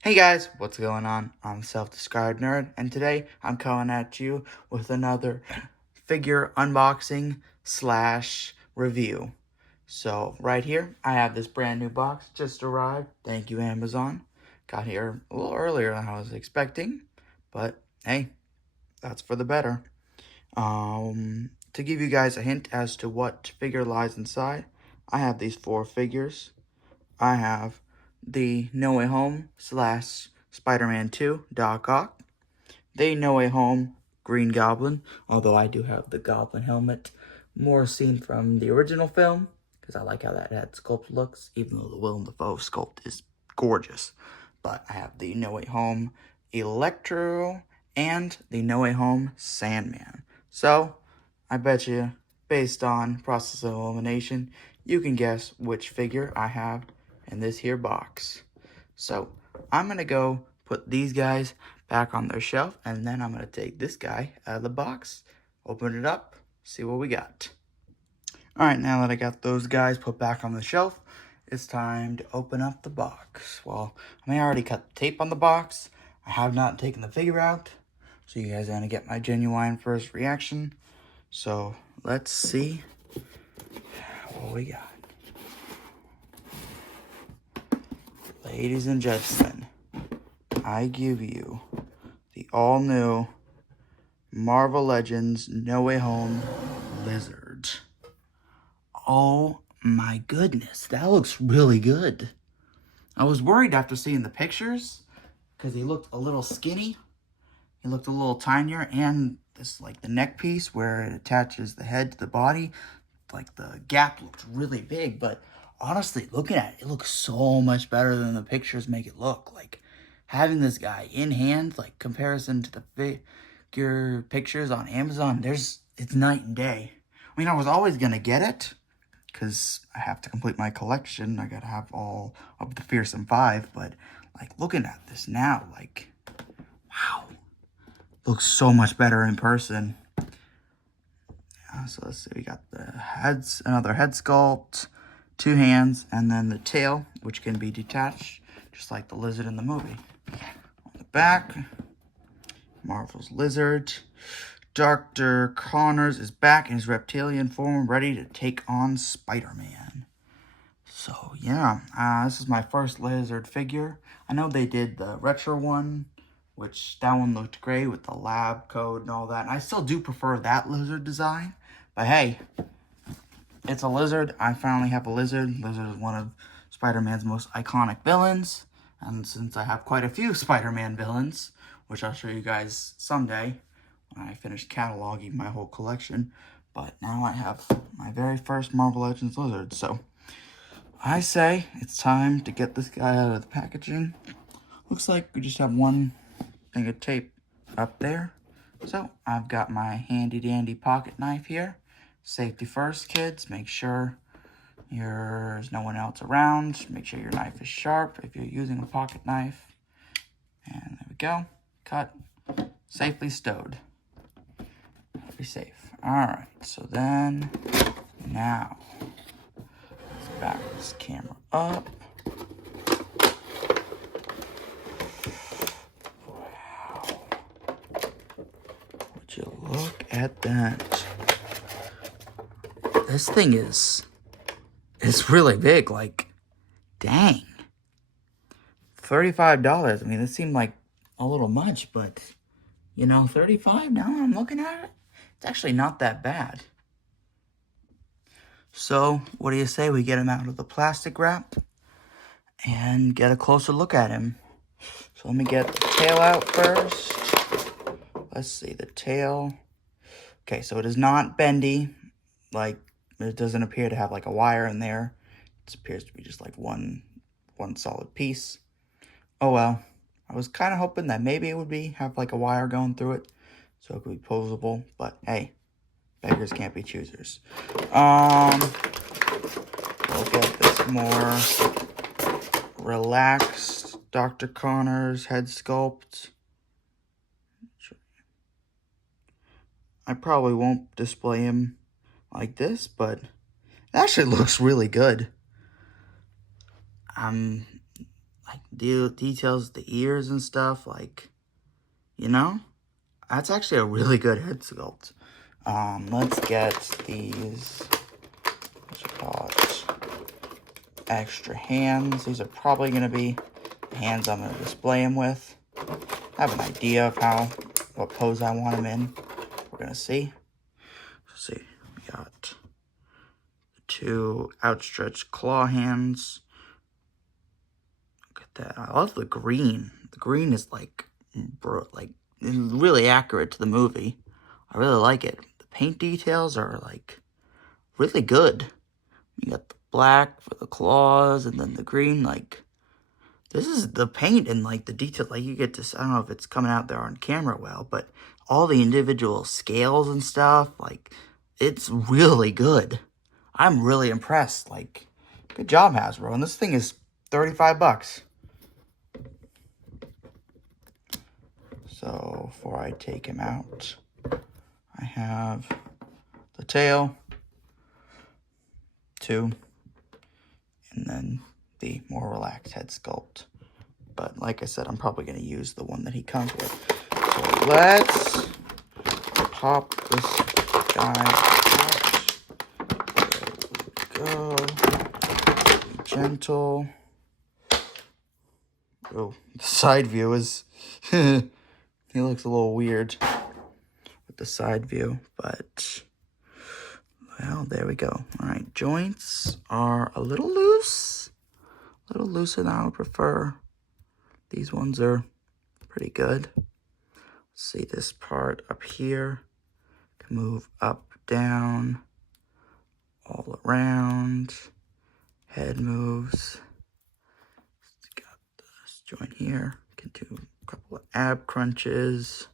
Hey guys, what's going on? I'm Self-Described Nerd, and today I'm coming at you with another figure unboxing/review. So right here, I have this brand new box just arrived. Thank you, Amazon. Got here a little earlier than I was expecting, but hey, that's for the better. To give you guys a hint as to what figure lies inside, I have these four figures. I have the No Way Home / Spider-Man 2 Doc Ock, the No Way Home Green Goblin, although I do have the Goblin helmet more seen from the original film, because I like how that head sculpt looks, even though the Willem Dafoe sculpt is gorgeous. But I have the No Way Home Electro and the No Way Home Sandman. So, I bet you, based on process of elimination, you can guess which figure I have in this here box. So, I'm going to go put these guys back on their shelf, and then I'm going to take this guy out of the box, open it up, see what we got. Alright, now that I got those guys put back on the shelf, it's time to open up the box. Well, I may already cut the tape on the box. I have not taken the figure out, so you guys are going to get my genuine first reaction. So, let's see what we got. Ladies and gentlemen, I give you the all-new Marvel Legends No Way Home Lizard. Oh my goodness, that looks really good. I was worried after seeing the pictures because he looked a little skinny. He looked a little tinier, and this, like, the neck piece where it attaches the head to the body, like, the gap looked really big. But honestly, looking at it, it looks so much better than the pictures make it look. Like, having this guy in hand, like, comparison to the figure pictures on Amazon, it's night and day. I mean, I was always gonna get it because I have to complete my collection. I gotta have all of the Fearsome 5, but, like, looking at this now, like, wow, looks so much better in person. So let's see, we got the heads, another head sculpt, 2 hands, and then the tail, which can be detached, just like the lizard in the movie. On the back, Marvel's Lizard. Dr. Connors is back in his reptilian form, ready to take on Spider-Man. So, yeah, this is my first Lizard figure. I know they did the retro one, which that one looked great with the lab coat and all that. And I still do prefer that Lizard design. But hey, it's a lizard. I finally have a lizard. Lizard is one of Spider-Man's most iconic villains. And since I have quite a few Spider-Man villains, which I'll show you guys someday when I finish cataloging my whole collection. But now I have my very first Marvel Legends lizard. So I say it's time to get this guy out of the packaging. Looks like we just have one thing of tape up there. So I've got my handy dandy pocket knife here. Safety first, kids. Make sure there's no one else around. Make sure your knife is sharp if you're using a pocket knife. And there we go. Cut. Safely stowed. Be safe. Alright, so then, now, let's back this camera up. Wow. Would you look at that? This thing is really big, like, dang. $35. I mean, this seemed like a little much, but, you know, $35 now I'm looking at it. It's actually not that bad. So, what do you say we get him out of the plastic wrap and get a closer look at him? So let me get the tail out first. Let's see, the tail. Okay, so it is not bendy. Like, it doesn't appear to have like a wire in there. It appears to be just like one solid piece. Oh well. I was kind of hoping that maybe it would have like a wire going through it, so it could be posable. But hey, beggars can't be choosers. We'll get this more relaxed Dr. Connors head sculpt. I probably won't display him like this, but it actually looks really good. like details the ears and stuff, like, you know, that's actually a really good head sculpt. Let's get these, what you call it, extra hands. These are probably going to be the hands I'm going to display them with. I have an idea of what pose I want them in. We're going to see. Let's see, we got the 2 outstretched claw hands. Look at that. I love the green. The green is like really accurate to the movie. I really like it. The paint details are like really good. You got the black for the claws and then the green. Like, this is the paint and like the detail. Like, you get to, I don't know if it's coming out there on camera well, but all the individual scales and stuff, like, it's really good. I'm really impressed. Like, good job, Hasbro. And this thing is $35. So before I take him out, I have the tail, 2, and then the more relaxed head sculpt. But like I said, I'm probably going to use the one that he comes with. So let's pop this guy out. There we go. Be gentle. Oh, the side view is... he looks a little weird with the side view, but... well, there we go. All right, joints are a little loose. A little looser than I would prefer. These ones are pretty good. See this part up here. Can move up, down, all around. Head moves. Got this joint here. Can do a couple of ab crunches.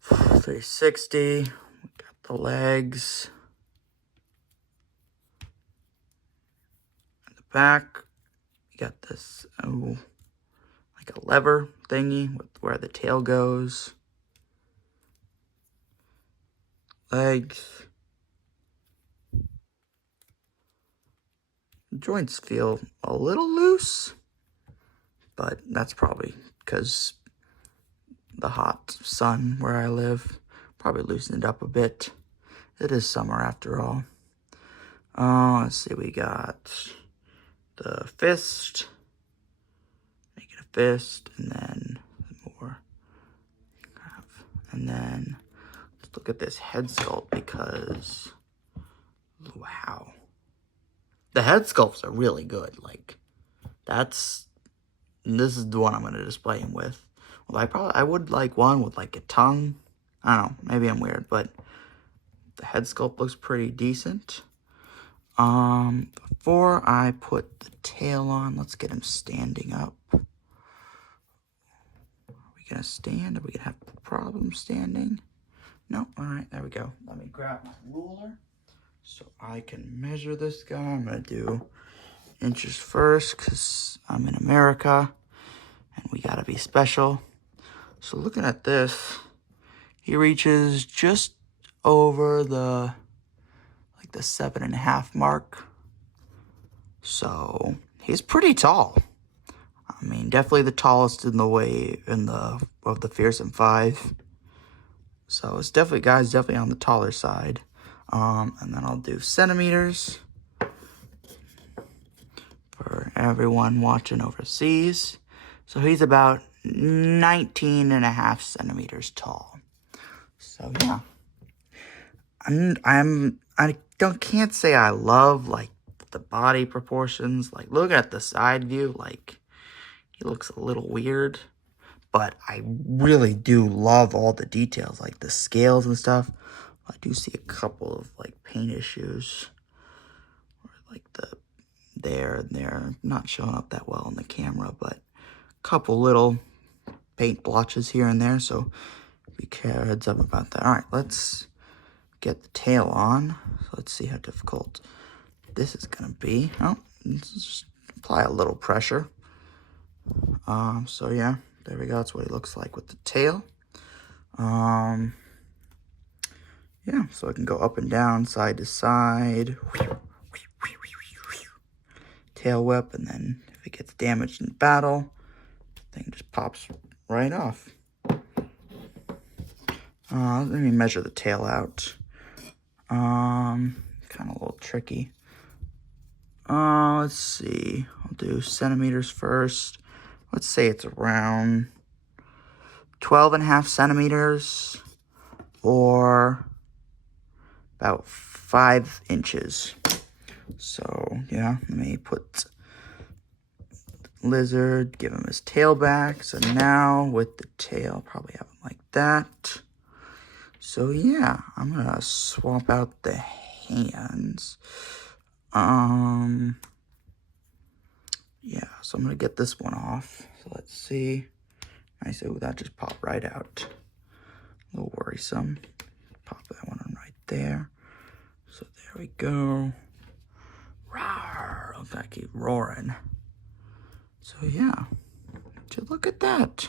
360. We got the legs. And the back. We got this, like a lever thingy with where the tail goes. Legs. Joints feel a little loose, but that's probably because the hot sun where I live probably loosened it up a bit. It is summer after all. Let's see, we got the fist. Make it a fist, and then more. And then let's look at this head sculpt because, wow. The head sculpts are really good. Like, this is the one I'm going to display him with. Well, I would like one with like a tongue. I don't know, maybe I'm weird, but the head sculpt looks pretty decent. Before I put the tail on, let's get him standing up. Are we going to stand? Are we going to have problems standing? No? All right, there we go. Let me grab my ruler so I can measure this guy. I'm going to do inches first because I'm in America and we got to be special. So looking at this, he reaches just over the 7.5 mark. So he's pretty tall. I mean, definitely the tallest of the Fearsome 5. So it's definitely on the taller side. And then I'll do centimeters for everyone watching overseas. So he's about 19.5 centimeters tall. So yeah, I can't say I love like the body proportions. Like, look at the side view, like he looks a little weird, but I really do love all the details, like the scales and stuff. I do see a couple of like paint issues, or like they're not showing up that well on the camera, but a couple little paint blotches here and there, so be heads up about that. All right, let's get the tail on. So let's see how difficult this is gonna be. Oh, let's just apply a little pressure. So yeah, there we go. That's what it looks like with the tail. Yeah, so I can go up and down, side to side. Tail whip, and then if it gets damaged in battle, the thing just pops right off. Let me measure the tail out. Kind of a little tricky. Let's see. I'll do centimeters first. Let's say it's around 12.5 centimeters or about 5 inches. So, yeah, let me put Lizard, give him his tail back. So now with the tail, probably have him like that. So yeah, I'm gonna swap out the hands. Yeah, so I'm gonna get this one off. So let's see. Nice, oh, that just popped right out. A little worrisome. Pop that one right there. So there we go. Rawr, look, I keep roaring. So yeah, just look at that. So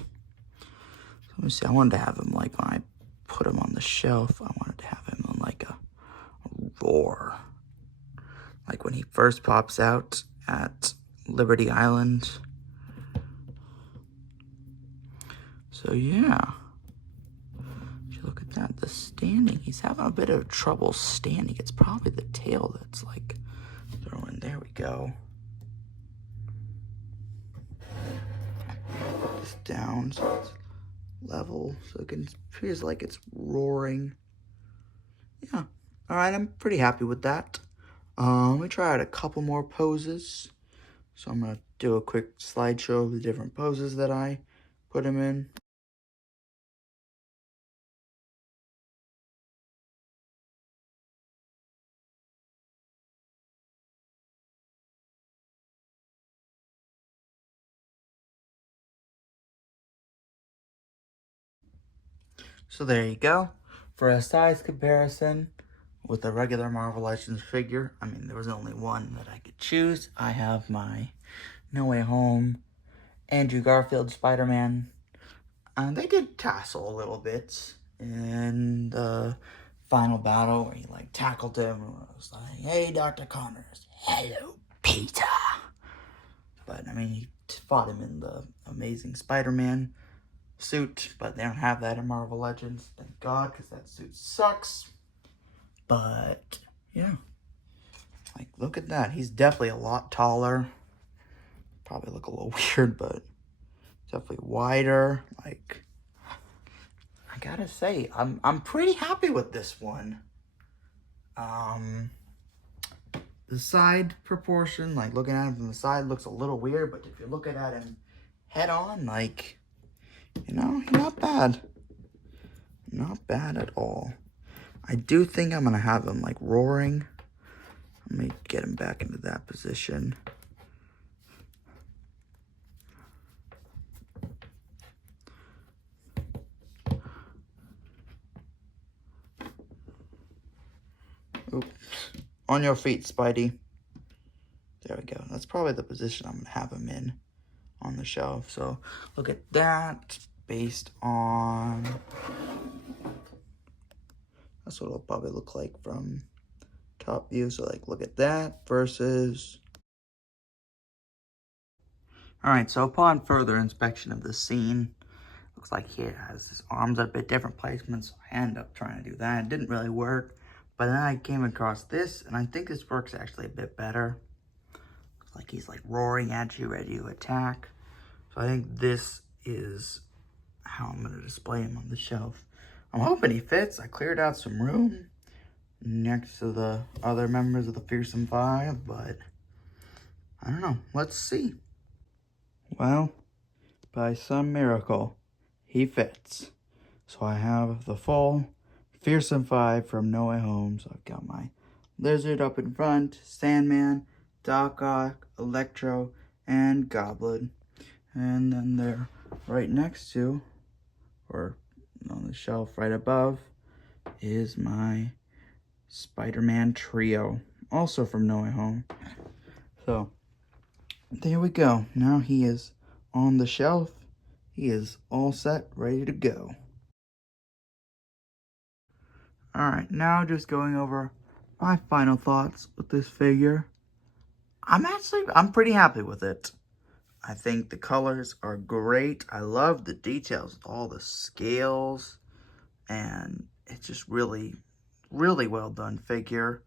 let me see, I wanted to have him like when I put him on the shelf, I wanted to have him on like a roar. Like when he first pops out at Liberty Island. So yeah, look at that, the standing. He's having a bit of trouble standing. It's probably the tail that's like throwing. There we go. Put this down so it's level, so it appears like it's roaring. Yeah. All right, I'm pretty happy with that. Let me try out a couple more poses. So I'm gonna do a quick slideshow of the different poses that I put him in. So there you go. For a size comparison with a regular Marvel Legends figure, I mean, there was only one that I could choose. I have my No Way Home Andrew Garfield Spider-Man. They did tassel a little bit in the final battle where he like tackled him and was like, "Hey, Dr. Connors. Hello, Peter." But I mean, he fought him in the Amazing Spider-Man suit, but they don't have that in Marvel Legends. Thank God, because that suit sucks. But yeah, like look at that. He's definitely a lot taller. Probably look a little weird, but definitely wider. Like, I gotta say, I'm pretty happy with this one. The side proportion, like looking at him from the side, looks a little weird, but if you're looking at him head on, like, you know, not bad. Not bad at all. I do think I'm gonna have him like roaring. Let me get him back into that position. Oops. On your feet, Spidey. There we go. That's probably the position I'm going to have him in on the shelf. So look at that based on... That's what it'll probably look like from top view. So like look at that versus... Alright, so upon further inspection of the scene, looks like he has his arms at a bit different placements. I ended up trying to do that. It didn't really work. But then I came across this, and I think this works actually a bit better. Looks like he's like roaring at you, ready to attack. So I think this is how I'm going to display him on the shelf. I'm hoping he fits. I cleared out some room next to the other members of the Fearsome Five, but I don't know. Let's see. Well, by some miracle, he fits. So I have the full Fearsome Five from No Way Home. So I've got my Lizard up in front, Sandman, Doc Ock, Electro, and Goblin. And then they're right next to, or on the shelf right above, is my Spider-Man trio, also from No Way Home. So there we go. Now he is on the shelf. He is all set, ready to go. Alright, now just going over my final thoughts with this figure. I'm pretty happy with it. I think the colors are great. I love the details with all the scales, and it's just really, really well done figure.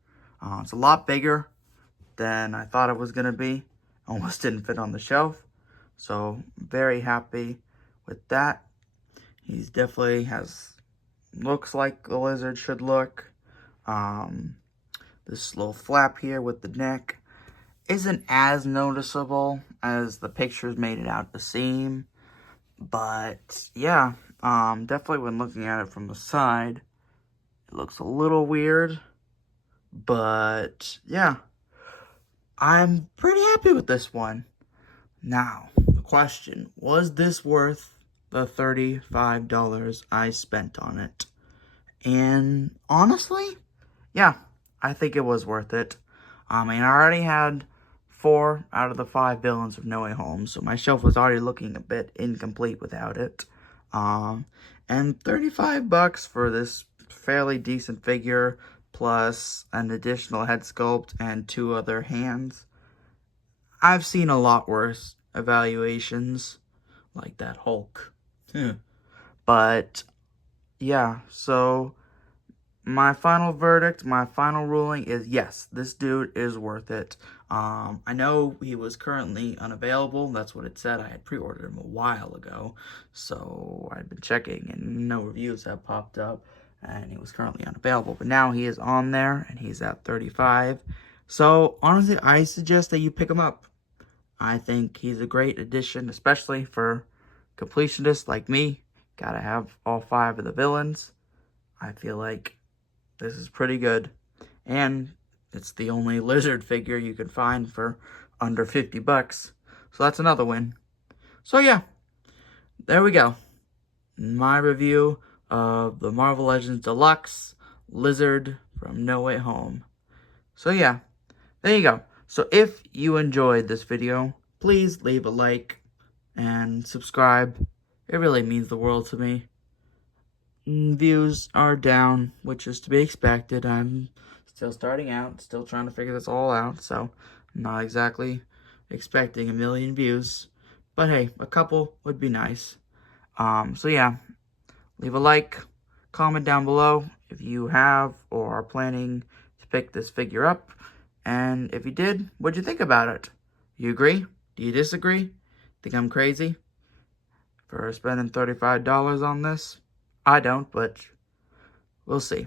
It's a lot bigger than I thought it was going to be. Almost didn't fit on the shelf. So, very happy with that. He's definitely looks like the lizard should look. This little flap here with the neck isn't as noticeable as the pictures made it out to seem. But, yeah, definitely when looking at it from the side, it looks a little weird. But, yeah, I'm pretty happy with this one. Now, the question, was this worth the $35 I spent on it? And honestly, yeah, I think it was worth it. I mean, I already had 4 out of the 5 villains of No Way Home, so my shelf was already looking a bit incomplete without it. And $35 for this fairly decent figure, plus an additional head sculpt and 2 other hands. I've seen a lot worse evaluations, like that Hulk. But, yeah, so my final verdict, my final ruling is yes, this dude is worth it. I know he was currently unavailable. That's what it said. I had pre-ordered him a while ago, so I've been checking and no reviews have popped up, and he was currently unavailable. But now he is on there, and he's at $35. So honestly, I suggest that you pick him up. I think he's a great addition, especially for completionists like me. Gotta have all 5 of the villains. I feel like this is pretty good. And it's the only lizard figure you can find for under $50. So that's another win. So yeah, there we go. My review of the Marvel Legends Deluxe Lizard from No Way Home. So yeah, there you go. So if you enjoyed this video, please leave a like and subscribe. It really means the world to me. Views are down, which is to be expected. I'm still starting out, still trying to figure this all out, so I'm not exactly expecting 1 million views. But hey, a couple would be nice. So yeah, leave a like, comment down below if you have or are planning to pick this figure up. And if you did, what'd you think about it? You agree? Do you disagree? Think I'm crazy for spending $35 on this? I don't, but we'll see.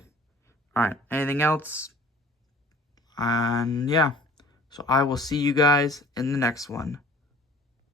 Alright, anything else? And yeah, so I will see you guys in the next one.